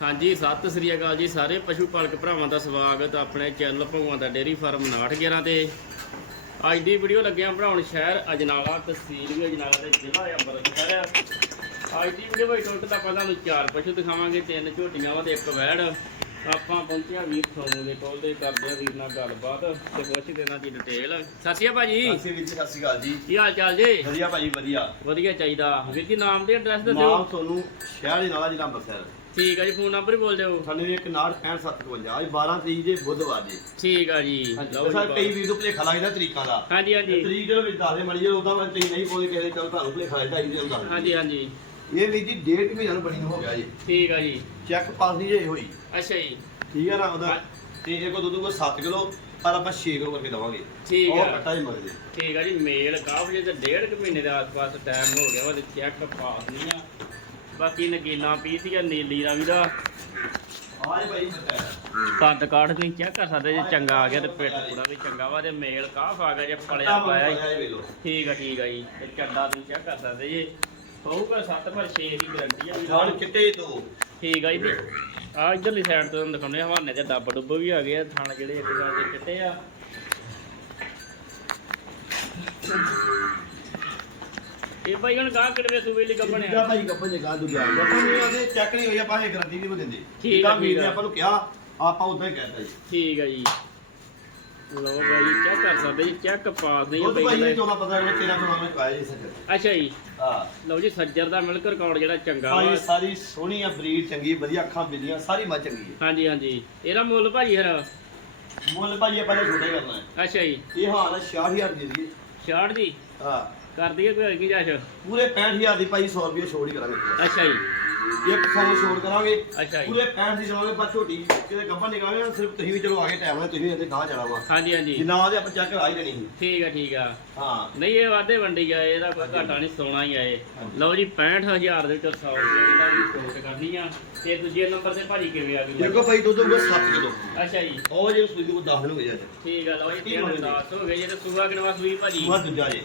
ਹਾਂਜੀ ਸਤਿ ਸ੍ਰੀ ਅਕਾਲ ਜੀ ਸਾਰੇ। ਪਸ਼ੂ ਪਾਲਕ ਭਰਾਵਾਂ ਦਾ ਸਵਾਗਤ। ਆਪਣੇ ਚੈਨਲ ਭਗਵਾਨ ਦਾ ਡੇਅਰੀ ਫਾਰਮ 911 ਤੇ। ਅੱਜ ਦੀ ਵੀਡੀਓ ਲੱਗਿਆ ਬਣਾਉਣ ਸ਼ਹਿਰ ਅਜਨਾਲਾ ਤਹਿਸੀਲ ਵੀ ਅਜਨਾਲਾ ਤੇ ਜ਼ਿਲ੍ਹਾ ਅੰਮ੍ਰਿਤਸਰ ਆ ਅੱਜ ਦੀ ਵੀਡੀਓ ਵਿੱਚ ਟੋਟਲ ਆਪਾਂ ਤੁਹਾਨੂੰ ਚਾਰ ਪਸ਼ੂ ਦਿਖਾਵਾਂਗੇ ਤਿੰਨ ਝੋਟੀਆਂ ਵਾ ਤੇ ਇੱਕ ਵੈੜ। ਆਪਾਂ ਪਹੁੰਚਿਆ ਵੀਰ ਸੋਨੂ ਦੇ ਕੋਲ ਦੇ ਕਰਦੇ ਆ ਵੀਰ ਨਾਲ ਗੱਲਬਾਤ ਤੇ ਪੁੱਛਦੇ ਇਹਨਾਂ ਦੀ ਡਿਟੇਲ ਸਤਿ ਸ਼੍ਰੀ ਅਕਾਲ ਭਾਜੀ। ਅਸੀਂ ਵੀਰ ਜੀ ਸਤਿ ਸ਼੍ਰੀ ਅਕਾਲ ਜੀ। ਕੀ ਹਾਲ ਚਾਲ ਜੀ? ਵਧੀਆ ਭਾਜੀ ਵਧੀਆ। ਵਧੀਆ ਚਾਹੀਦਾ। ਵੀਰ ਜੀ ਨਾਮ ਤੇ ਐਡਰੈਸ ਨਾਮ ਦੱਸਿਓ ਤੁਹਾਨੂੰ ਸ਼ਹਿਰ ਦੇ ਨਾਲ ਜ਼ਿਲ੍ਹਾ ਅੰਮ੍ਰਿਤਸਰ। ਠੀਕ ਆ ਜੀ ਫੋਨ ਨੰਬਰ ਹੀ ਬੋਲ ਦਿਓ 916557 ਅੱਜ 12 ਤਰੀਕ ਦੇ ਬੁੱਧਵਾਰ ਜੀ। ਠੀਕ ਆ ਜੀ। ਲਓ ਜੀ ਸਰ ਕਈ। ਵੀਰ ਨੂੰ ਭੁਲੇਖਾ ਲੱਗਦਾ ਤਰੀਕਾਂ ਦਾ। ਹਾਂਜੀ ਹਾਂਜੀ। ਤਰੀਕ ਦੇ ਵਿੱਚ ਦੱਸਦੇ ਮੜੀ ਜੇ ਉਹਦਾ ਮੈਂ ਤੁਸੀਂ ਨਹੀਂ ਬੋਲੇ ਕਿਸੇ ਚਲ ਤੁਹਾਨੂੰ ਭੁਲੇਖਾ ਲੱਗਦਾ ਜੀ ਦੱਸ ਹਾਂਜੀ ਹਾਂਜੀ। ਇਹ ਵੀਰ ਜੀ ਡੇਟ ਮਹੀਨਾ ਨੂੰ ਬਣੀ ਹੋ ਗਿਆ ਜੀ। ਠੀਕ ਆ ਜੀ। ਚੈੱਕ ਪਾਸ ਨਹੀਂ ਜੇ ਹੋਈ। ਅੱਛਾ ਜੀ। ਠੀਕ ਹੈ ਨਾ ਉਹਦਾ। ਤੇ ਇਹ ਕੋ ਦੁੱਧ ਕੋ 7 ਕਿਲੋ ਪਰ ਆਪਾਂ 6 ਕਿਲੋ ਕਰਕੇ ਦਵਾਂਗੇ। ਠੀਕ ਉਹ ਆ। ਕੱਟਾ ਹੀ ਮਗਦੇ ਠੀਕ ਆ ਜੀ ਮੇਲ ਕਾਫ ਜੇ ਤੇ ਡੇਢ ਕੁ ਮਹੀਨੇ ਦੇ ਆਸ-ਪਾਸ ਟਾਈਮ ਹੋ ਗਿਆ ਵਾ ਤੇ ਚੈੱਕ ਪਾਸ ਨਹੀਂ ਆ। ਬਾਕੀ ਨਗੀਨਾ ਪੀਸ ਜਾਂ ਨੀਲੀ ਰਾਵੀ ਦਾ। ਕੱਦ ਕਾਠ ਤੁਸੀਂ ਚੈੱਕ ਕਰ ਸਕਦੇ ਜੇ ਚੰਗਾ ਆ ਗਿਆ ਤੇ ਪਿੱਠ ਪੂਰਾ ਵੀ ਚੰਗਾ ਵਾ ਤੇ ਮੇਲ ਕਾਫ ਆ ਗਿਆ ਜੇ ਪਲਿਆ ਪਾਇਆ ਜੀ। ਠੀਕ ਆ ਠੀਕ ਆ ਜੀ। ਤੇ ਚੱਡਾ ਤੁਸੀਂ ਚੈੱਕ ਕਰ ਸਕਦੇ ਜੀ। ਹੋਊਗਾ 7 ਪਰ 6 ਦੀ ਗਾਰੰਟੀ ਆ ਥਾਣ ਚਿੱਟੇ ਤੋਂ ਠੀਕ ਆ ਜੀ ਤੇ ਆ ਇਧਰਲੀ ਸਾਈਡ ਤੋਂ ਤੁਹਾਨੂੰ ਦਿਖਾਉਂਦੇ ਆ ਹਵਾਨੇ ਤੇ ਡੱਬ ਡੁੱਬ ਵੀ ਆ ਗਏ ਆ ਥਣ ਜਿਹੜੇ ਇੱਕ ਗੱਲ ਦੇ ਚਿੱਟੇ ਆ। ਇਹ ਭਾਈ ਹੁਣ ਗਾਹ ਕਿੜਵੇ ਸੂਬੇ ਲਈ ਦੂਜਾ ਕੱਪਣਿਆ ਭਾਈ ਗੱਪਨ ਜੇ ਗੱਲ ਦੂਜਾ ਗੱਪਨ ਨਹੀਂ ਆਦੇ ਚੈੱਕ ਨਹੀਂ ਹੋਈ ਆਪਾਂ ਇਹ ਗਰੰਟੀ ਨਹੀਂ ਦਿੰਦੇ। ਠੀਕ ਆ, ਵੀਰ ਨੇ। ਆਪਾਂ ਨੂੰ ਕਿਹਾ ਆਪਾਂ ਉਦਾਂ ਹੀ ਕਹਿਤਾ ਜੀ। ਠੀਕ ਆ ਜੀ। ਲੋ ਭਾਈ ਚੈੱਕ ਕਰ ਸਕਦੇ ਜੀ ਚੈੱਕ ਪਾਸ ਨਹੀਂ ਉਹ ਭਾਈ ਭਾਈ ਚੋਲਾ ਪਤਾ ਨਹੀਂ ਤੇਰਾ ਚੋਲਾ ਮੈਂ ਪਾਇਆ ਜੀ ਸੱਜਰ ਅੱਛਾ ਜੀ। ਹਾਂ। ਲਓ ਜੀ ਸੱਜਰ ਦਾ ਮਿਲਕ ਰਿਕਾਰਡ ਜਿਹੜਾ ਚੰਗਾ ਭਾਈ ਸਾਰੀ ਸੋਹਣੀ ਆ ਬਰੀਡ ਚੰਗੀ ਵਧੀਆ ਅੱਖਾਂ ਬਿੱਲੀਆਂ ਸਾਰੀ ਮੱਝ ਚੰਗੀ ਹੈ ਹਾਂਜੀ ਹਾਂਜੀ। ਇਹਦਾ ਮੁੱਲ ਭਾਜੀ ਹਰ ਮੁੱਲ ਭਾਈ ਆਪਾਂ ਨੇ ਛੋਟਾ ਹੀ ਕਰਨਾ ਹੈ। ਅੱਛਾ ਜੀ। ਇਹ ਹਾਲ ਹੈ 66000 ਦੀ ਦੀ 66 ਦੀ? ਹਾਂ। ਕਰ ਦਈਏ ਕੋਈ ਹਲਕੀ ਜਾਸ਼ ਪੂਰੇ 65000 ਦੀ ਭਾਈ 100 ਰੁਪਏ ਛੋੜ ਹੀ ਕਰਾਂਗੇ। ਅੱਛਾ ਜੀ। ਇੱਕ ਸੌ ਛੋੜ ਕਰਾਂਗੇ। ਅੱਛਾ ਜੀ। ਪੂਰੇ 65 ਦੀ ਚਲਾਵਾਂਗੇ ਪਰ ਝੋਟੀ ਕਿਤੇ ਗੱਭਾ ਨਿਕਲਾਂਗੇ ਨਾ, ਸਿਰਫ ਤੁਸੀਂ ਵੀ ਚਲੋ ਆ ਕੇ ਟਾਈਮ ਨਾਲ ਤੁਸੀਂ ਵੀ ਇੱਥੇ ਗਾਹ ਜਾਣਾ ਵਾ। ਹਾਂਜੀ ਹਾਂਜੀ। ਜਿੰਨਾ ਉਹਦੇ ਆਪਾਂ ਚੈੱਕ ਕਰਾ ਹੀ ਦੇਣੀ ਸੀ। ਠੀਕ ਆ ਠੀਕ ਆ। ਹਾਂ। ਨਹੀਂ ਇਹ ਵਾਧੇ ਵੰਡੀ ਆ ਇਹਦਾ ਕੋਈ ਘਾਟਾ ਨਹੀਂ ਸੋਨਾ ਹੀ ਆ ਇਹ। ਲਓ ਜੀ 65000 ਦੇ ਵਿੱਚੋਂ 100 ਰੁਪਏ ਜਿਹੜਾ ਵੀ ਛੋਟ ਕਰਨੀ ਆ। ਤੇ ਦੂਜੇ ਨੰਬਰ ਤੇ ਭਾਜੀ ਕਿਵੇਂ ਆ ਗਈ? ਦੇਖੋ ਭਾਈ ਦੁੱਧ ਹੋਊਗਾ 7 ਕਿਲੋ। ਅੱਛਾ ਜੀ। ਉਹ ਜੇ ਸੂਈ ਨੂੰ 10 ਦਿਨ ਹੋ ਅੱਜ ਠੀਕ ਆ ਲਓ ਜੀ ਕੀ ਤਿੰਨ ਮੰਗਦੇ? ਦਸ ਹੋ ਗਏ ਜੇ ਤੇ ਸੂਆ ਕਿਨਵਾ ਸੂਈ ਭਾਜੀ। ਦੂਜਾ ਜੇ।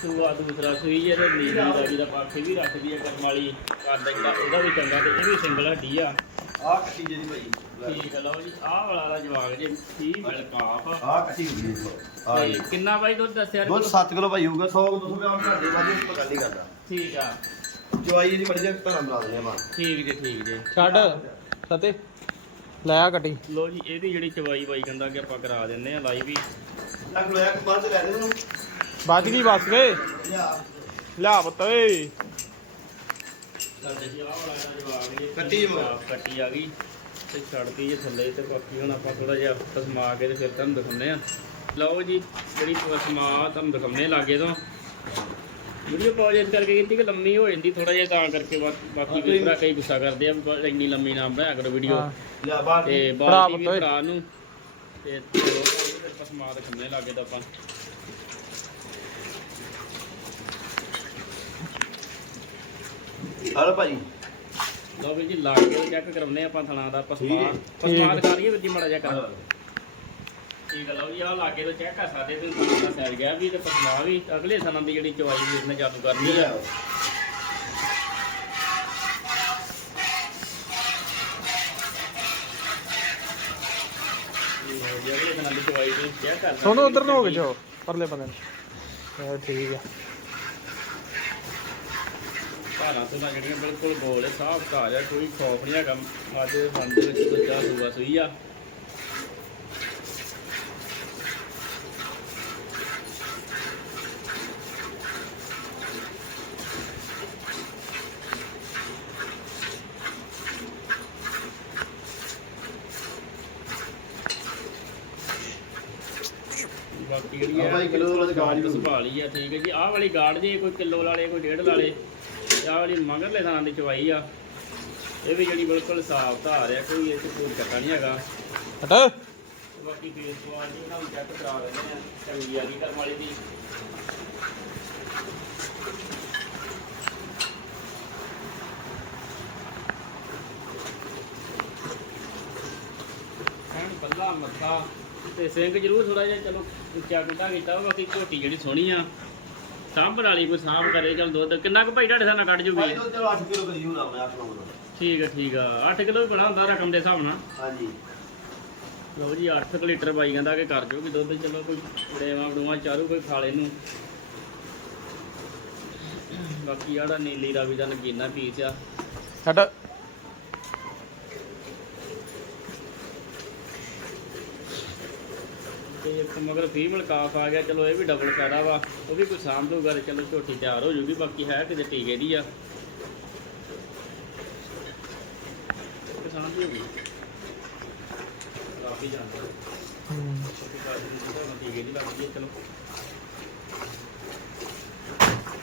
ਸੂਆ ਦੂਸਰਾ ਸੂਈ ਜੇ ਤੇ ਨੀਲੀ ਦਾ ਵੀ ਦਾ ਪਾਖੇ ਵੀ ਰੱਖਦੀ ਆ ਕਰਮ ਵਾਲੀ ਕੱਦ ਜਿਹੜਾ ਉਹਦਾ ਵੀ ਚੰਗਾ ਤੇ ਇਹ ਵੀ ਸਿੰਗਲ ਹੱਡੀ ਆ। ਆਹ ਕੱਟੀ ਜੇ ਦੀ ਭਾਈ। ਠੀਕ ਆ ਲਓ ਜੀ ਆਹ ਵਾਲਾ ਦਾ ਜਵਾਗ ਜੇ 30 ਮਿਲ ਕਾਫ ਆਹ ਕੱਟੀ ਹੁੰਦੀ ਆ ਤੇ ਕਿੰਨਾ ਬਾਈ ਦੁੱਧ ਦੱਸਿਆ? ਦੁੱਧ 7 ਕਿਲੋ ਭਾਈ ਹੋਊਗਾ 100 200 ਰੁਪਏ ਆਮ ਘਰ ਦੇ ਬਾਅਦ ਇਸ ਪਤਾ ਨਹੀਂ ਕਰਦਾ। ਠੀਕ ਆ। ਜਵਾਈ ਦੀ ਬੜੀ ਜਗ੍ਹਾ ਧਰਮ ਲਾ ਦਿੰਦੇ ਆਪਾਂ ਠੀਕ ਜੇ ਠੀਕ ਜੇ। ਛੱਡ ਸਤੇ ਲੈ ਆ ਗੱਡੀ ਲੋ ਜੀ ਇਹਦੀ ਜਿਹੜੀ ਚਵਾਈ ਬਾਈ ਕਹਿੰਦਾ ਕਿ ਆਪਾਂ ਕਰਾ ਦਿੰਨੇ ਆ ਲਾਈਵ ਵੀ। ਲੱਗ ਲੋਇਆ ਕਿ ਬਾਅਦ ਚ ਲੈ ਦੇ ਉਹਨੂੰ ਵੱਜ ਗਈ ਬਸ ਗਏ। ਲਿਆ ਪੁੱਤ ਓਏ। ਜੀ ਜੀ ਕੱਟੀ। ਕੱਟੀ ਆ ਗਈ ਤੇ ਛੱਡਤੀ ਜੇ ਥੱਲੇ ਤੇ ਬਾਕੀ ਹੁਣ ਆਪਾਂ ਥੋੜਾ ਜਿਹਾ ਤਸਮਾ ਕੇ ਤੇ ਫਿਰ ਤੁਹਾਨੂੰ ਦਿਖਾਉਂਦੇ ਆ ਲਓ ਜੀ ਜਿਹੜੀ ਤਸਮਾ ਤੁਹਾਨੂੰ ਦਿਖਾਉਂਦੇ ਲਾਗੇ ਤੋਂ। ਵੀਡੀਓ ਪੌਜ ਇਸ ਕਰਕੇ ਕੀਤੀ ਕਿ ਲੰਮੀ ਹੋ ਜਾਂਦੀ ਥੋੜਾ ਜਿਹਾ ਤਾਂ ਕਰਕੇ ਬਾਕੀ ਵੀ ਭਰਾ ਕਈ ਗੁੱਸਾ ਕਰਦੇ ਆ ਇੰਨੀ ਲੰਮੀ ਨਾ ਬਣਾਇਆ ਕਰੋ ਵੀਡੀਓ। ਤੇ ਬਾਕੀ ਵੀ। ਭਰਾ ਨੂੰ। ਤੇ ਤਸਮਾ ਦਿਖਾਉਂਦੇ ਲਾਗੇ ਤਾਂ ਆਪਾਂ। ਹਲ ਭਾਈ ਲਓ ਵੀ ਜੀ ਲਾਗੇ ਚੈੱਕ ਕਰਾਉਂਦੇ ਆਪਾਂ ਥਣਾ ਦਾ ਪਸਮਾ। ਪਸਮਾ। ਦਿਖਾ ਲਈਏ ਵੀਰ ਜੀ ਮੜਾ ਜਿਹਾ ਕਰ। ਠੀਕ ਹੈ ਲਓ ਜੀ ਆ ਲਾਗੇ ਤੋਂ ਚੈੱਕ ਕਰ ਸਕਦੇ ਤੁਸੀਂ ਤੁਹਾਨੂੰ ਸੈਰ ਗਿਆ ਵੀ ਤੇ ਪਸਮਾ ਵੀ ਅਗਲੇ ਸਨਾਂ ਦੀ ਜਿਹੜੀ ਚਵਾਈ ਵੀ ਇਸਨੇ ਚਾਲੂ ਕਰਨੀ ਆ। ਜੀ ਸਨਾਂ ਉਧਰ ਨੂੰ ਹੋ ਕੇ ਜਾਓ ਪਰਲੇ ਬੰਦੇ ਨੂੰ। ਇਹ ਠੀਕ ਆ। ਤੇ ਨਾ ਜਿਹੜੀਆਂ ਬਿਲਕੁਲ ਗੋਲ ਹੈ ਸਾਫ਼ ਘਾਹ ਆ ਕੋਈ ਖੌਫ ਨਹੀਂ ਹੈਗਾ। ਅੱਜ ਫੰਡ ਦੇ ਵਿੱਚ ਬੱਚਾ ਸੂਆ ਸੂਈ ਆ। ਬਾਕੀ ਜਿਹੜੀ ਕਿਲੋ ਵਾਲੀ ਗਾੜ ਵੀ ਸੰਭਾਲੀ ਆ ਠੀਕ ਹੈ ਜੀ। ਆਹ ਵਾਲੀ ਗਾੜ ਜੇ ਕੋਈ ਕਿਲੋ ਵਾਲੇ ਕੋਈ ਡੇਢ ਵਾਲੇ। ਆਹ ਵਾਲੀ ਮਗਰਲੇ ਥਾਂ ਦੀ ਚਵਾਈ ਆ। ਇਹ ਵੀ ਜਿਹੜੀ ਬਿਲਕੁਲ ਸਾਫ਼ ਧਾਰ ਆ ਕੋਈ ਇਹ 'ਚ ਕੋਈ ਚੱਕਾ ਨਹੀਂ ਹੈਗਾ। ਹਟ। ਬਾਕੀ ਫੇਸ ਕੁਆਲਿਟੀ ਇਹਨਾਂ ਨੂੰ ਚੈੱਕ ਕਰਾ ਲੈਂਦੇ ਆ ਚੰਗੀ ਆ ਗਈ ਕਰਮ ਵਾਲੀ ਦੀ। ਬੱਲਾ ਮੱਥਾ। ਤੇ ਸਿੰਘ ਜ਼ਰੂਰ ਥੋੜਾ ਜਿਹਾ ਚਲੋ ਉੱਚਾ ਗੁੱਡਾ ਕੀਤਾ ਬਾਕੀ ਝੋਟੀ ਜਿਹੜੀ ਸੋਹਣੀ ਆ। ਸਾਂਭਣ ਵਾਲੀ ਕੋਈ ਸਾਂਭ ਕਰੇ ਚਲ ਦੁੱਧ। ਕਿੰਨਾ ਕੁ ਭਾਈ ਤੁਹਾਡੇ ਸਾਹ ਨਾਲ ਕੱਢ ਭਾਈ ਜੂਗੀ ਦੁੱਧ ਚਲੋ 8 ਕਿਲੋ ਕਰੀ ਹੁਣ ਮੈਂ 8 ਲਾਉਂਦਾ ਠੀਕ ਆ ਠੀਕ ਆ। 8 ਕਿਲੋ ਵੀ ਬੜਾ ਹੁੰਦਾ ਰਕਮ ਦੇ ਹਿਸਾਬ ਨਾਲ। ਹਾਂਜੀ। ਲਓ ਜੀ 8 ਲੀਟਰ ਬਾਈ ਕਹਿੰਦਾ ਕਿ ਕਰ ਜੋਗੀ ਦੁੱਧ। ਚਲੋ ਕੋਈ ਡੇਵਾ ਬੜੂਆ ਚਾਰੂ ਕੋਈ ਖਾ ਲੇ ਨੂੰ ਬਾਕੀ ਆੜਾ ਨੀਲੀ ਰਾਵੀ ਦਾ ਨਗੀਨਾ ਪੀਸ ਆ। ਸਾਡਾ ਤੇ ਇੱਕ ਮਗਰ ਫੀਮੇਲ ਕਾਫ ਆ ਗਿਆ, ਚਲੋ ਇਹ ਵੀ ਡਬਲ ਫਾਇਦਾ ਵਾ, ਉਹ ਵੀ ਕੋਈ ਸਾਂਭ ਦੂਗਾ ਤੇ ਚਲੋ ਝੋਟੀ ਤਿਆਰ ਹੋ ਜੂਗੀ, ਬਾਕੀ ਹੈ ਕਿਤੇ ਟੀਕੇ ਦੀ ਆ। ਕਿਸਾਨ ਦੀ ਹੋ ਗਈ। ਕਾਫੀ ਜਾਂਦਾ ਹੂੰ। ਟੀਕੇ ਦੀ ਲੱਗਦੀ ਹੈ ਚਲੋ।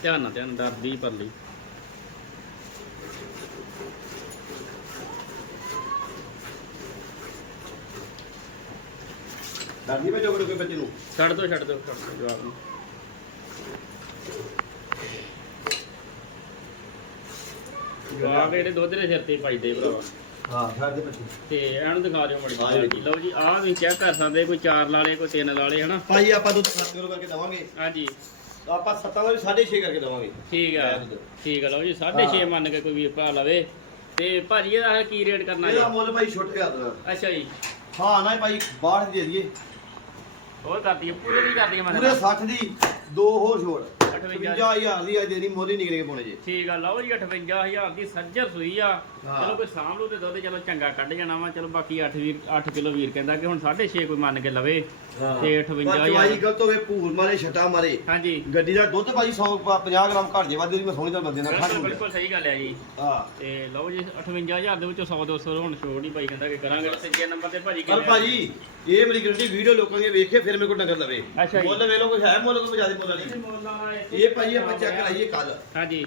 ਧਿਆਨ ਨਾਲ, ਧਿਆਨ ਦਰਦੀ ਪਰ ਲਈ ਦਾਦੀ ਮੈਂ ਜੋਗੜ ਕੋਈ ਬੱਚੇ ਨੂੰ। ਛੱਡ ਦੋ ਛੱਡ ਦੋ ਛੱਡ ਦਿਓ ਜਵਾਬ ਨੂੰ ਜਵਾਬ ਜਿਹੜੇ ਦੁੱਧ ਦੇ ਸਿਰ ਤੇ ਪਾਈਦੇ ਭਰਾਵਾ। ਹਾਂ ਛੱਡ ਦੇ ਬੱਚੇ। ਤੇ ਇਹਨੂੰ ਦਿਖਾ ਦਿਓ ਮੜੀ ਹਾਂ ਜੀ। ਲਓ ਜੀ ਆਹ ਵੀ ਚੈੱਕ ਕਰ ਸਕਦੇ ਕੋਈ ਚਾਰ ਲਾਲੇ ਕੋਈ ਤਿੰਨ ਲਾਲੇ ਹਨਾ? ਭਾਈ ਆਪਾਂ ਦੁੱਧ 7 ਕਿਲੋ ਕਰਕੇ ਦਵਾਂਗੇ। ਹਾਂਜੀ। ਆਪਾਂ 7 ਦਾ ਵੀ 6.5 ਕਰਕੇ ਦਵਾਂਗੇ। ਠੀਕ ਆ। ਠੀਕ ਲਓ ਜੀ 6.5 ਹਾਂ। ਮੰਨ ਕੇ ਕੋਈ ਵੀਰ ਭਰਾ ਲਵੇ। ਤੇ ਭਾਜੀ ਇਹਦਾ ਕੀ ਰੇਟ ਕਰਨਾ ਇਹਦਾ ਜੀ? ਮੁੱਲ ਭਾਈ ਛੁੱਟ ਗਿਆ ਅੱਛਾ ਜੀ। ਹਾਂ ਨਾ ਭਾਈ 62 ਦੀ ਦੇ ਦਈਏ। ਹੋਰ ਕਰਦੀ ਪੂਰੇ ਵੀ ਕਰਦੀ ਮੈਂ। ਪੂਰੇ 60 ਦੀ ਦੋ ਹੋਰ ਛੋੜ। 58 55000 ਦੀ ਅੱਜ ਦੇਣੀ ਮੁੱਲ ਨਿਕਲੇ ਕੇ ਪਾਉਣੇ ਜੇ। ਠੀਕ ਆ ਲਓ ਜੀ 58000 ਦੀ ਸੱਜਰ ਸੂਈ ਆ। ਚਲੋ ਕੋਈ ਸਾਂਭ ਲਓ ਤੇ ਦੁੱਧ ਚਲੋ ਚੰਗਾ ਕੱਢ ਜਾਣਾ ਵਾ। ਚਲੋ ਬਾਕੀ 8 ਵੀਰ 8 ਕਿਲੋ ਵੀਰ ਕਹਿੰਦਾ ਕਿ ਹੁਣ 6.5 ਕੋਈ ਮੰਨ ਕੇ ਲਵੇ। ਤੇ 58000 ਚਵਾਈ ਗਲਤ ਹੋਵੇ ਭੂਰ ਮਾਰੇ ਛਟਾ ਮਾਰੇ। ਹਾਂਜੀ। ਗੱਡੀ ਦਾ ਦੁੱਧ ਭਾਈ 100 50 ਗ੍ਰਾਮ ਘੱਟ ਜੇ ਵੱਧ ਦੀ ਮੈਂ ਸੋਹਣੀ ਤਾਂ ਬੰਦੇ ਨਾਲ ਬਿਲਕੁਲ ਖਾ ਬਿਲਕੁਲ ਸਹੀ ਗੱਲ ਹੈ ਜੀ। ਹਾਂ। ਤੇ ਲਓ ਜੀ 58000 ਦੇ ਵਿੱਚੋਂ 100 200 ਹੁਣ ਛੋੜ ਹੀ ਪਾਈ ਕਹਿੰਦਾ ਕਿ ਕਰਾਂਗੇ। ਤੀਜੇ ਨੰਬਰ ਤੇ ਭਾਜੀ ਪਰ ਆ? ਭਾਜੀ ਇਹ ਮੇਰੀ ਗਰੰਟੀ ਵੀਡੀਓ ਲੋਕਾਂ ਦੀ ਵੇਖੇ ਫਿਰ ਮੇਰੇ ਕੋਲ ਡੰਗਰ ਲਵੇ। ਅੱਛਾ ਜੀ। ਮੁੱਲ ਵੇਲੋ ਕੋਈ ਹੈ ਮੁੱਲ ਕੋਈ ਜ਼ਿਆਦਾ ਮੁੱਲ ਨਹੀਂ ਇਹ ਭਾਈ ਆਪਾਂ ਚੈੱਕ ਕਰਾਈਏ ਕੱਲ ਹਾਂਜੀ।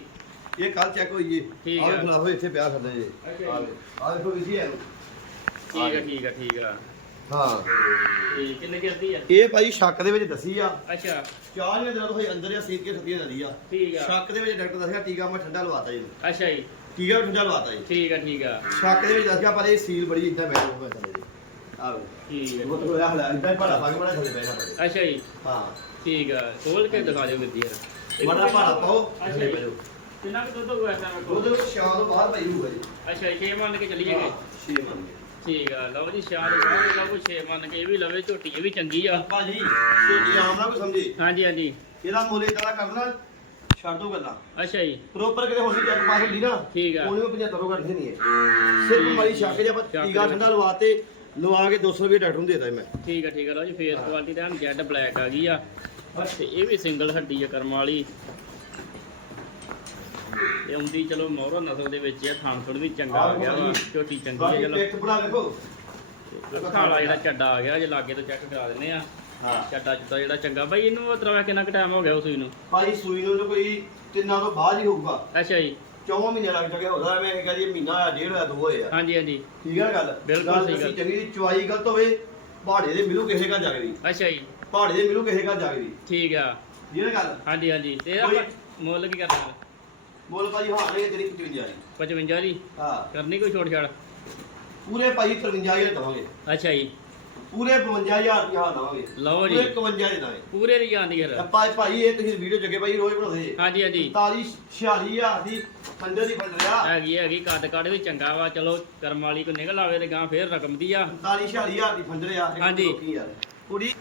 ਇਹ ਕੱਲ ਚੈੱਕ ਹੋਈਏ। ਠੀਕ ਆਹ ਹੈ। ਖਿਲਾਫ ਇੱਥੇ ਪਿਆ ਕਰਦਾ ਜੀ। ਆਹ। ਆਹ ਦੇਖੋ ਵੀ ਸੀ ਠੀਕ ਆ ਠੀਕ ਆ ਠੀਕ ਆ। ਹਾਂ। ਤੇ ਕਿੰਨੇ ਚਿਰਦੀ ਆ? ਇਹ ਭਾਈ ਸ਼ੱਕ ਦੇ ਵਿੱਚ ਦੱਸੀ ਆ। ਅੱਛਾ। ਦਿਨਾਂ ਤੋਂ ਹੋਈ ਅੰਦਰ ਆ ਸੀਤ ਕੇ ਸੱਦੀਆਂ ਨਦੀ ਆ ਠੀਕ ਆ। ਸ਼ੱਕ ਦੇ ਵਿੱਚ ਡਾਕਟਰ ਦੱਸਿਆ ਟੀਕਾ ਮੈਂ ਠੰਡਾ ਲਵਾਤਾ ਜੀ। ਅੱਛਾ ਜੀ। ਟੀਕਾ ਵੀ ਠੰਡਾ ਲਵਾਤਾ ਜੀ। ਠੀਕ ਆ ਠੀਕ ਆ। ਸ਼ੱਕ ਦੇ ਵਿੱਚ ਦੱਸਿਆ ਪਰ ਇਹ ਸੀਲ ਬੜੀ ਇਦਾਂ ਬੈਠ ਹੋ ਗਿਆ ਥੱਲੇ ਜੀ ਆਹ। ਵੇ। ਠੀਕ ਉਹ ਤੋਂ ਇਹ ਹਲਾ ਇਦਾਂ ਭਾੜਾ ਪਾ ਕੇ ਬੜਾ ਥੱਲੇ ਬੈਠਾ ਪੜੇ ਅੱਛਾ ਜੀ। ਹਾਂ। ਠੀਕ ਆ ਖੋਲ ਕੇ ਦਿਖਾ ਦਿਓ ਵੀਰ ਜੀ ਬੜਾ ਭਾੜਾ ਪਾਓ ਅੱਛਾ ਥੱਲੇ ਜੀ ਬੈਠੋ ਕਿੰਨਾ ਕੁ ਦੁੱਧ ਹੋਇਆ ਤਾਂ ਉਹਦੇ ਕੋਲ? ਵਿੱਚ ਸ਼ਾਮ ਤੋਂ ਬਾਹਰ ਪਈ ਹੋਊਗਾ ਜੀ। ਅੱਛਾ ਜੀ 6 ਮੰਨ ਕੇ ਚੱਲੀਏਗੇ ਛੇ ਮੰਨ ਕੇ। ਠੀਕ ਆ ਲਓ ਜੀ ਸ਼ਾਲ ਬਾਹਰ ਲਓ 6 ਮੰਨ ਕੇ ਇਹ ਵੀ ਲਵੇ ਝੋਟੀ ਇਹ ਵੀ ਚੰਗੀ ਆ। ਭਾਜੀ ਛੋਟੀ ਆਮ ਨਾ ਕੋਈ ਸਮਝੇ। ਹਾਂਜੀ ਹਾਂਜੀ। ਇਹਦਾ ਮੁੱਲ ਇਦਾਂ ਦਾ ਕਰਨਾ ਛੱਡ ਦੋ ਗੱਲਾਂ। ਅੱਛਾ ਜੀ। ਪ੍ਰੋਪਰ ਕਿਤੇ ਹੋਣੀ ਚੱਕ ਪਾਸ ਹੁੰਦੀ ਨਾ ਠੀਕ ਆ। ਉਹਨੇ 75 ਰੁਪਏ ਕੱਢਦੇ ਨਹੀਂ ਹੈ। ਸਿਰਫ ਮਾਰੀ ਸ਼ੱਕ ਜੇ ਆਪਾਂ ਟੀਕਾ ਦੇ ਠੰਡਾ ਲਵਾਤੇ ਲਵਾ ਕੇ 200 ਰੁਪਏ ਡਾਕਟਰ ਨੂੰ ਦੇਤਾ ਮੈਂ। ਠੀਕ ਆ ਠੀਕ ਆ। ਲਓ ਜੀ ਫੇਸ ਕੁਆਲਿਟੀ ਦਾ ਜੈਡ ਬਲੈਕ ਆ ਗਈ ਆ। ਤੇ ਇਹ ਵੀ ਸਿੰਗਲ ਹੱਡੀ ਆ ਕਰਮ ਵਾਲੀ। ਤੇ ਆਉਂਦੀ ਚਲੋ ਮੋਹਰਾ ਨਸਲ ਦੇ ਵਿੱਚ ਆ ਥਾਣ ਥੋੜ ਵੀ ਚੰਗਾ ਆ ਗਿਆ ਵਾ। ਝੋਟੀ ਚੰਗੀ ਆ ਚਲੋ। ਪਿੱਠ ਬਣਾ ਅੱਖਾਂ ਵਾਲਾ ਜਿਹੜਾ ਚੱਡਾ ਆ ਗਿਆ ਜੇ ਲਾਗੇ ਤੋਂ ਚੈੱਕ ਕਰਾ ਦਿੰਦੇ ਆ। ਹਾਂ। ਚੱਡਾ ਚੁੱਦਾ ਜਿਹੜਾ ਚੰਗਾ। ਬਾਈ ਇਹਨੂੰ ਮਤਲਬ ਕਿੰਨਾ ਕੁ ਟਾਈਮ ਹੋ ਗਿਆ ਉਸ ਨੂੰ? ਭਾਈ ਸੂਈ ਨੂੰ ਤਾਂ ਕੋਈ ਤਿੰਨਾਂ ਤੋਂ ਬਾਅਦ ਹੀ ਹੋਊਗਾ। ਅੱਛਾ ਜੀ। ਚੌਵਾਂ ਮਹੀਨੇ ਲੱਗ ਜਾਗੇ ਹੋਦਾ ਮੈਂ ਕਹ ਜੀ ਮਹੀਨਾ ਆ ਡੇਢ ਹੋਇਆ ਦੋ ਹੋਏ ਆ। ਹਾਂਜੀ ਹਾਂਜੀ। ਠੀਕ ਹੈ ਗੱਲ? ਬਿਲਕੁਲ ਗੱਲ ਸਹੀ ਗੱਲ। ਚੰਗੀ ਦੀ ਚੁਆਈ ਗਲਤ ਹੋਵੇ ਪਹਾੜੇ ਦੇ ਮਿਲੂ ਕਿਸੇ ਘਰ ਜਾਗਦੀ ਅੱਛਾ ਜੀ। ਪਹਾੜੇ ਦੇ ਮਿਲੂ ਕਿਸੇ ਘਰ ਜਾਗਦੀ ਠੀਕ ਆ। ਜਿਹਨੇ ਗੱਲ? ਹਾਂਜੀ ਹਾਂਜੀ। ਤੇ ਇਹਦਾ ਕੋਈ- ਆਪਾਂ ਮੁੱਲ ਕੀ ਕਰਨਾ ਬੋਲ ਭਾਜੀ ਹਾਂ ਨਹੀਂ ਤੇਰੀ 55 ਦੀ 55 ਜੀ? ਹਾਂ। ਕਰਨੀ ਕੋਈ ਛੋਟ ਛਾੜ ਪੂਰੇ ਭਾਈ 55000 ਦਵਾਂਗੇ। ਅੱਛਾ ਜੀ। ਪੂਰੇ 55000 ਦੀ ਹਾਂ ਦਵਾਂਗੇ ਲਓ ਜੀ। ਪੂਰੇ 51 ਦੇ ਦਾਂਗੇ। ਪੂਰੇ ਦੀ ਜਾਂਦੀ ਫਿਰ ਆਪਾਂ ਭਾਈ ਇਹ ਤੁਸੀਂ ਵੀਡੀਓ ਜੱਗੇ ਭਾਈ ਰੋਜ਼ ਬਣਾਉਂਦੇ ਹਾਂਜੀ ਹਾਂਜੀ। 45 46000 ਦੀ ਅੰਦਰ ਦੀ ਬਣ ਰਿਹਾ ਹੈਗੀ ਹੈਗੀ। ਕੱਦ ਕੱਦ ਵੀ ਚੰਗਾ ਵਾ। ਚਲੋ ਕਰਮ ਵਾਲੀ ਕੋ ਨਿਕਲ ਆਵੇ ਤੇ ਗਾਂ ਫੇਰ ਰਕਮ ਦੀ ਆ। 45 46000 ਦੀ ਫੰਡ ਰਿਹਾ ਹਾਂਜੀ। ਯਾਰ। ਕੁੜੀ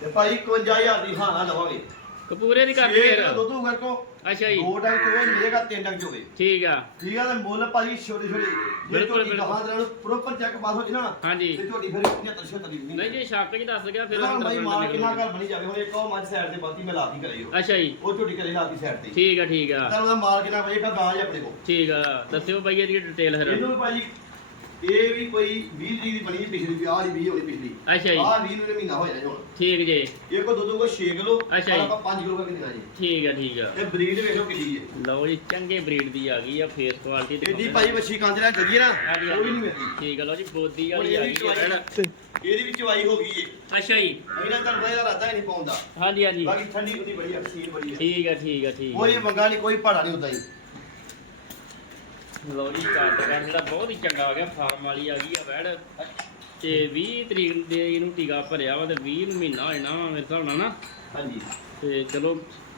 ਤੇ ਭਾਈ 51000 ਦੀ ਹਾਂ ਨਾ ਦਵਾਂਗੇ ਕਪੂਰੇ ਦੀ ਕਰ ਛੇ ਫੇਰ। ਦੁੱਧ ਹੋਊਗਾ ਕੋ ਅੱਛਾ ਜੀ। ਦੋ ਟੰਗ ਚੋਵੇ ਮਿਲੇਗਾ ਤਿੰਨ ਟੰਗ ਚੋਵੇ। ਠੀਕ ਆ। ਠੀਕ ਆ ਤੇ ਮੁੱਲ ਭਾਜੀ ਛੋਟੀ ਛੋਟੀ। ਜੇ ਬਿਲਕੁਲ, ਝੋਟੀ ਬਿਲਕੁਲ। ਤੇ ਪ੍ਰੋਪਰ ਚੈੱਕ ਪਾਸ ਹੋ ਜੇ ਨਾ ਹਾਂਜੀ। ਤੇ ਝੋਟੀ ਫਿਰ 75 76 ਦੀ ਨਹੀਂ ਜੇ ਸ਼ੱਕ ਜੀ ਦੱਸ ਗਿਆ ਫਿਰ ਫਿਰ ਅੰਦਰ ਭਾਈ ਮਾਲ ਕਿੰਨਾ। ਘਰ ਬਣੀ ਜਾਵੇ ਹੁਣ ਇੱਕ ਉਹ ਮੱਝ ਸਾਈਡ ਤੇ ਬਾਤੀ ਮੈਂ ਲਾਤੀ ਕਰੇ ਉਹ। ਅੱਛਾ ਜੀ। ਉਹ ਝੋਟੀ ਕਰੇ ਲਾਤੀ ਸਾਈਡ ਤੇ। ਠੀਕ ਆ ਠੀਕ ਆ। ਤਾਂ ਉਹਦਾ ਮਾਲ ਕਿੰਨਾ ਵਜੇ ਦਾ ਦਾਜ ਆਪਣੇ ਕੋਲ। ਠੀਕ ਆ। ਦੱਸਿਓ ਬਾਈ ਇਹਦੀ ਡਿਟੇਲ ਫਿਰ। ਇਹਨੂੰ ਭਾਜੀ ਇਹ ਵੀ ਕੋਈ 20 ਤਰੀਕ ਦੀ ਬਣੀ ਪਿਛਲੀ ਵੀ ਆਹ ਨਹੀਂ 20 ਹੋਣੀ ਪਿਛਲੀ। ਅੱਛਾ ਜੀ। ਆਹ 20 ਨੂੰ ਮਹੀਨਾ ਹੋ ਜਾਣਾ ਜੀ ਹੁਣ। ਠੀਕ ਜੇ। ਇਹ ਕੋ ਦੁੱਧ ਕੋ 6 ਕਿਲੋ ਅੱਛਾ ਜੀ। ਆਪਾਂ 5 ਕਿਲੋ ਕਰਕੇ ਦੇਣਾ ਜੀ। ਠੀਕ ਆ ਠੀਕ ਆ। ਇਹ ਬਰੀਡ ਵੇਖੋ ਕਿੰਨੀ ਹੈ ਲਓ ਜੀ ਚੰਗੇ ਬਰੀਡ ਦੀ ਆ ਗਈ ਆ ਫੇਸ ਕੁਆਲਿਟੀ ਇਹਦੀ ਭਾਈ ਵੱਛੀ ਕੰਜ ਨਾਲ ਚੱਲੀਏ ਨਾ ਹਾਂਜੀ, ਉਹ ਵੀ ਨਹੀਂ ਮਿਲਦੀ। ਠੀਕ ਆ ਲਓ ਜੀ ਬੋਦੀ ਵਾਲੀ ਹੁਣ ਆ ਇਹ ਵੀ ਗਈ ਆ। ਚਵਾਈ- ਇਹਦੀ ਵੀ ਚਵਾਈ ਹੋ ਗਈ ਹੈ ਅੱਛਾ ਜੀ। ਇਹਨਾਂ ਦਾ ਬੜਾ ਰਾਤਾ ਹੀ ਨਹੀਂ ਪਾਉਂਦਾ ਹਾਂਜੀ ਹਾਂਜੀ। ਬਾਕੀ ਠੰਡੀ ਹੁੰਦੀ ਬੜੀ ਸੀਲ ਬੜੀ ਹੈ ਠੀਕ ਆ ਠੀਕ ਆ ਠੀਕ ਕੋਈ ਆ ਮੰਗਾ ਨਹੀਂ ਕੋਈ ਭਾੜਾ ਨਹੀਂ ਹੁੰਦਾ ਜੀ। ਜੀ ਕੱਟ ਕਰ ਜਿਹੜਾ ਬਹੁਤ ਹੀ ਚੰਗਾ ਆ ਗਿਆ ਫਾਰਮ ਵਾਲੀ ਆ ਗਈ ਆ ਵੈੜ ਤੇ 20 ਤਰੀਕ ਦੇ ਇਹਨੂੰ ਟੀਕਾ ਭਰਿਆ ਵਾ ਤੇ 20 ਨੂੰ ਮਹੀਨਾ ਹੋ ਜਾਣਾ ਵਾ ਮੇਰੇ ਹਿਸਾਬ ਨਾਲ ਨਾ। ਹਾਂਜੀ। ਤੇ ਚਲੋ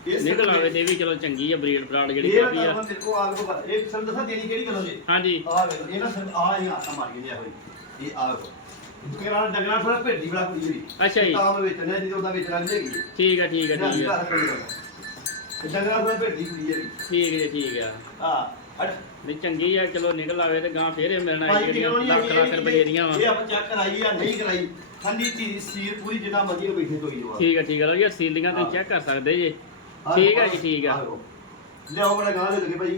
ਨਿਕਲ ਆਵੇ ਤੇ ਵੀ ਚਲੋ ਚੰਗੀ ਆ ਬਰੀਡ ਬਰਾਡ ਜਿਹੜੀ ਕਾਫੀ ਆ। ਮੇਰੇ ਕੋ ਆਗ ਕੋ ਪਤਾ ਇਹ ਸਰ ਦੱਸਾਂ ਦੇਣੀ ਕਿਹੜੀ ਗੱਲ ਹੈ ਹਾਂਜੀ। ਆ ਵੇ ਇਹ ਨਾ ਸਰ ਆ ਹੀ ਆਤਾ ਮਾਰ ਗਈ ਹੋਈ ਇਹ ਆ ਵੇਖੋ। ਮੇਰਾ ਡੰਗਰਾ ਥੋੜਾ ਭੇਡੀ ਬੜਾ ਕੁੜੀ ਜਿਹੜੀ। ਅੱਛਾ ਜੀ। ਤਾਂ ਮੈਂ ਵੇਚਣਾ ਜਦੋਂ ਉਹਦਾ ਵੇਚਣਾ ਨਹੀਂ ਹੈਗੀ ਠੀਕ ਆ ਠੀਕ ਆ ਠੀਕ ਆ। ਡੰਗਰਾ ਥੋੜਾ ਭੇਡੀ ਕੁੜੀ ਜਿਹੜੀ ਠੀਕ ਜੀ ਠੀਕ ਆ। ਆ ਅੜ ਨਹੀਂ ਚੰਗੀ ਆ ਚਲੋ ਨਿਕਲ ਆਵੇ ਤੇ ਗਾਂ ਫੇਰ ਇਹ ਮਿਲਣਾ ਭਾਈ ਜਿਹੜੀਆਂ ਨਿਕਲਣੀ ਲੱਖ ਲੱਖ ਰੁਪਏ ਦੀਆਂ ਵਾ। ਇਹ ਆਪਾਂ ਚੈੱਕ ਕਰਾਈ ਆ ਨਹੀਂ ਕਰਾਈ ਠੰਡੀ ਧੀਰੀ ਸੀਰ ਪੂਰੀ ਜਿੰਨਾ ਮਰਜ਼ੀ ਬੈਠੇ ਕੋਈ ਜਵਾਬ ਠੀਕ ਆ ਠੀਕ ਆ ਲਓ ਜੀ ਸੀਲੀਆਂ ਤੁਸੀਂ ਚੈੱਕ ਕਰ ਸਕਦੇ ਜੇ। ਠੀਕ ਆ ਜੀ ਠੀਕ ਆ। ਲਿਆਓ ਬੜਾ ਗਾਂ ਦੇ ਲੱਗੇ ਭਾਈ।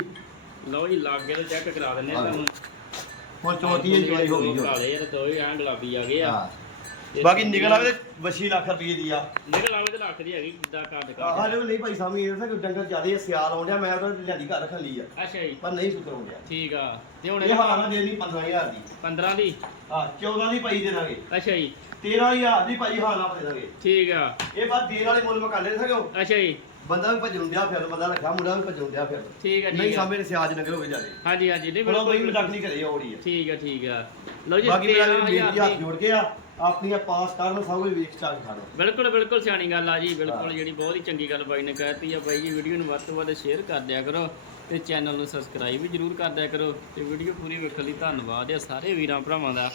ਲਓ ਜੀ ਲਾਗੇ ਤੇ ਚੈੱਕ ਕਰਾ ਦਿੰਨੇ ਆ। ਤੁਹਾਨੂੰ। ਹੁਣ ਚੌਥੀ ਵਾਲੀ ਹੋ ਗਈ ਜੋ ਕਾਲੇ ਆ ਤੇ ਦੋਵੇਂ ਐਂ ਗੁਲਾਬੀ ਆ ਗਏ ਆ। ਹਾਂ। ਬਾਕੀ ਨਿਕਲ ਆਵੇ ਤੇ 82 ਲੱਖ ਰੁਪਏ ਦੀ ਆ। ਨਿਕਲ ਆਵੇ ਤੇ ਲੱਖ ਦੀ ਹੈਗੀ ਕਿੱਦਾਂ ਕੱਟ ਕੱਟ ਜੋ ਨਹੀਂ ਭਾਈ ਸਾਹਮਣੇ ਇਹ ਕਿ ਡੰਗਰ ਜ਼ਿਆਦੇ ਸਿਆਲ ਆਉਂਦਿਆ ਮੈਂ ਤਾਂ ਲਿਆਦੀ ਘਰ ਲਈ ਆ। ਅੱਛਾ ਜੀ। ਪਰ ਨਹੀਂ ਸੁਤਰ ਆਉਂਦਿਆ ਠੀਕ ਆ। ਤੇ ਹੁਣ ਇਹ ਹਾਲਾਂ ਦੇ ਨਹੀਂ 15000 ਦੀ। 15 ਦੀ? ਹਾਂ 14 ਦੀ ਪਾਈ ਦੇ ਦਾਂਗੇ। ਅੱਛਾ ਜੀ। 13000 ਦੀ ਭਾਈ ਹਾਲਾਂ ਦੇ ਦਾਂਗੇ। ਠੀਕ ਆ। ਇਹ ਬਾਅਦ ਦੇਣ ਵਾਲੇ ਮੁੱਲ ਮਕਾਨੇ ਦੇ ਸਕੋ ਅੱਛਾ ਜੀ। ਬੰਦਾ ਵੀ ਭੱਜਣ ਦਿਆ ਫਿਰ ਬੰਦਾ ਰੱਖਿਆ ਮੁੰਡਾ ਵੀ ਭੱਜਣ ਦਿਆ ਫਿਰ। ਠੀਕ ਆ ਨਹੀਂ ਠੀਕ ਆ। ਸਾਹਮਣੇ ਸਿਆਜ ਨਗਰ ਹੋਵੇ ਜਾਦੇ ਹਾਂਜੀ ਹਾਂਜੀ। ਨਹੀਂ ਬਿਲਕੁਲ ਮਜ਼ਾਕ ਨਹੀਂ ਕਰੇ ਔੜੀ ਹੈ ਠੀਕ ਆ ਠੀਕ ਆ। ਲਓ ਜੀ ਬਾਕੀ ਮੇਰਾ ਵੀ 13,000 ਬੇਟੀ ਹੱਥ ਜੋੜ ਕੇ ਆ। ਆਪਣੀਆਂ ਪਾਸ ਕਰਨ ਸਭ ਕੁਝ ਵੇਖ ਚਾਲ ਖਾਣਾ ਬਿਲਕੁਲ ਬਿਲਕੁਲ ਸਿਆਣੀ ਗੱਲ ਆ ਜੀ ਬਿਲਕੁਲ। ਜਿਹੜੀ ਬਹੁਤ ਹੀ ਚੰਗੀ ਗੱਲ ਬਾਈ ਨੇ ਕਹਿਤੀ ਆ। ਬਾਈ ਜੀ ਵੀਡੀਓ ਨੂੰ ਵੱਧ ਤੋਂ ਵੱਧ ਸ਼ੇਅਰ ਕਰ ਦਿਆ ਕਰੋ ਤੇ ਚੈਨਲ ਨੂੰ ਸਬਸਕ੍ਰਾਈਬ ਵੀ ਜਰੂਰ ਕਰ ਦਿਆ ਕਰੋ ਤੇ ਵੀਡੀਓ ਪੂਰੀ ਵੇਖਣ ਲਈ ਧੰਨਵਾਦ ਆ ਸਾਰੇ ਵੀਰਾਂ ਭਰਾਵਾਂ ਦਾ।